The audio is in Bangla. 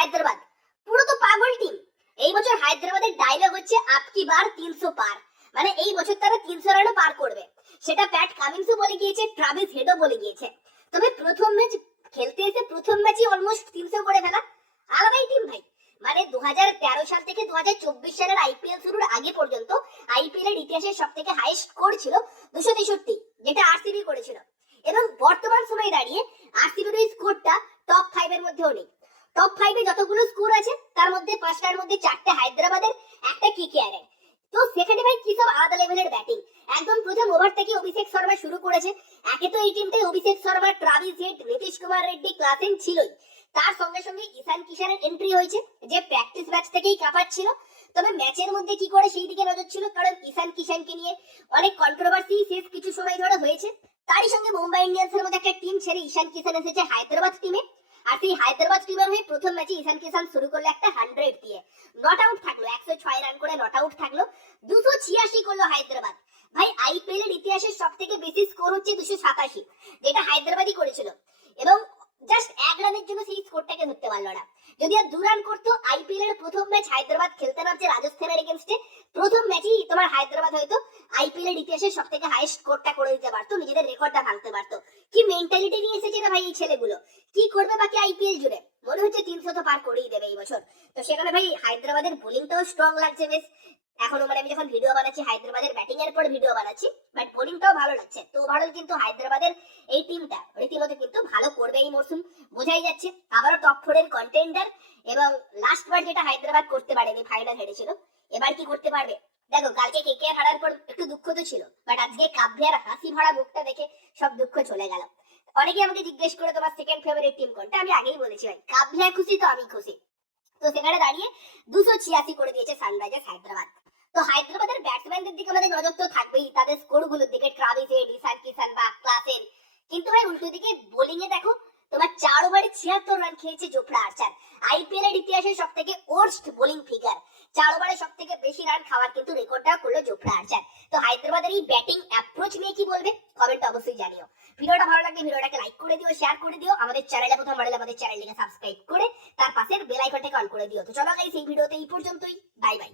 হায়দ্রাবাদ। পুরো তো পাগল টিম এই বছর হায়দ্রাবাদের ডায়লগ হচ্ছে আপকি বার তিনশো পার। মানে এই বছর তারা তিনশো রানও পার করবে। সেটা প্যাট কামিন্সও বলে গিয়েছে ট্রাভিস হেডও বলে গিয়েছে। তবে প্রথম ম্যাচ খেলতে এসে প্রথম ম্যাচই অলমোস্ট তিনশো করে ফেলা। আলাদাই টিম ভাই। মানে দু হাজার তেরো সাল থেকে দু হাজার চব্বিশ সালের আইপিএল শুরুর আগে পর্যন্ত আইপিএল এর ইতিহাসের সব থেকে হাইস্ট স্কোর ছিল দুশো তেষট্টি, যেটা আরসিবি করেছিল। এবং বর্তমান সময়ে দাঁড়িয়ে আরসিবির ওই স্কোরটা টপ ফাইভ এর মধ্যেও নেই। টপ ফাইভে যতগুলো স্কোর আছে, তার মধ্যে পাঁচটার মধ্যে চারটে হায়দ্রাবাদের, একটা কি কেকেআরের তো সেখানে ভাই কি সব আলাদা লেভেলের ব্যাটিং একদম প্রথম ওভার থেকে অভিষেক শর্মা শুরু করেছে। একে তো এই টিমটাই Abhishek Sharma Travis Head Nitish Kumar Reddy Klaasen ছিলই। তার সঙ্গে সঙ্গে ঈশান কিষানের এন্ট্রি হয়েছে, যে প্র্যাকটিস ম্যাচ থেকেই কাঁপাচ্ছিল। তবে ম্যাচের মধ্যে কি করে সেই দিকে নজর ছিল? কারণ ঈশান কিষানকে নিয়ে অনেক কন্ট্রোভার্সি শেষ কিছু সময় ধরে হয়েছে। তারই সঙ্গে মুম্বাই ইন্ডিয়ান্সের মধ্যে একটা টিম ছেড়ে ঈশান কিষান এসেছে হায়দ্রাবাদ টিমে আর সেই প্রথম ম্যাচে ঈশান কিষান শুরু করল একটা হান্ড্রেড দিয়ে। নট আউট থাকল, একশো ছয় রান করে নট আউট থাকল, দুশো ছিয়াশি করল হায়দ্রাবাদ। ভাই আইপিএল এর ইতিহাসের সব থেকে বেশি স্কোর হচ্ছে দুশো সাতাশি, যেটা হায়দ্রাবাদই করেছিল। এবং জাস্ট এক রানের জন্য সেই স্কোরটাকে ধরতে পারল না। যদি আর দু রান করতো আইপিএল এর প্রথম ম্যাচ হায়দ্রাবাদ খেলতে নামছে রাজস্থানের এগেনস্টে প্রথম ম্যাচেই তোমার হায়দ্রাবাদ হয়তো আইপিএল এর ইতিহাসের সব থেকে হাইস্ট স্কোরটা করে দিতে পারতো, নিজেদের রেকর্ডটা ভাঙতে পারতো। কি মেন্টালিটি নিয়ে এসেছে না ভাই এই ছেলেগুলো? কি করবে বাকি আইপিএল জুড়ে? মনে হচ্ছে তিনশো তো পার করেই দেবে এই বছর। তো সেখানে ভাই, হায়দ্রাবাদের বোলিংটাও স্ট্রং লাগছে বেশ। এখনও মানে আমি যখন ভিডিও বানাচ্ছি, হায়দ্রাবাদের ব্যাটিং এর পর ভিডিও বানাচ্ছি বাট বোলিংটাও ভালো লাগছে। তো ওভারঅল কিন্তু হায়দ্রাবাদের এই টিমটা রীতিমতো কিন্তু ভালো করবে এই মরশুম বোঝাই যাচ্ছে, আবারও টপ ফোরের কন্টেন্ডার এবং লাস্ট বার যেটা হায়দ্রাবাদ করতে পারেনি ফাইনাল হেরেছিল। এবার কি করতে পারবে? দেখো, কালকে কে কে হারার পর একটু দুঃখ তো ছিল বাট আজকে কাব্যের হাসি ভরা মুখটা দেখে সব দুঃখ চলে গেল। অনেকে আমাকে জিজ্ঞেস করে তোমার সেকেন্ড ফেভারিট টিম কোনটা? আমি আগেই বলেছি ভাই, কাব্যা খুশি তো আমি খুশি। তো সেখানে দাঁড়িয়ে দুশো ছিয়াশি করে দিয়েছে সানরাইজার্স হায়দ্রাবাদ। তো হায়দ্রাবাদের ব্যাটসম্যানদের দিকে আমাদের নজর তো থাকবেই, তাদের স্কোরগুলোর দিকে ট্রাভিস হেড ইসান বা ক্লাসেন কিন্তু ভাই, উল্টো দিকে বোলিং এ দেখো, তোমার চার ওভারে ছিয়াত্তর রান খেয়েছে জোফরা আর্চার আইপিএল এর ইতিহাসে সব থেকে ওর্স্ট বোলিং ফিগার চার ওভারে সব থেকে বেশি রান খাওয়ার কিন্তু রেকর্ডটা করল জোফরা আর্চার তো হায়দ্রাবাদের এই ব্যাটিং অ্যাপ্রোচ নিয়ে কি বলবে? কমেন্ট অবশ্যই জানিও। ভিডিওটা ভালো লাগলে ভিডিওটাকে লাইক করে দিও শেয়ার করে দিও। আমাদের চ্যানেলে প্রথম বাড়লে আমাদের চ্যানেলটিকে সাবস্ক্রাইব করে তার পাশের বেল আইকনটাকে অন করে দিও। তো চলো গাইস এই ভিডিওতে এই পর্যন্তই। Bye bye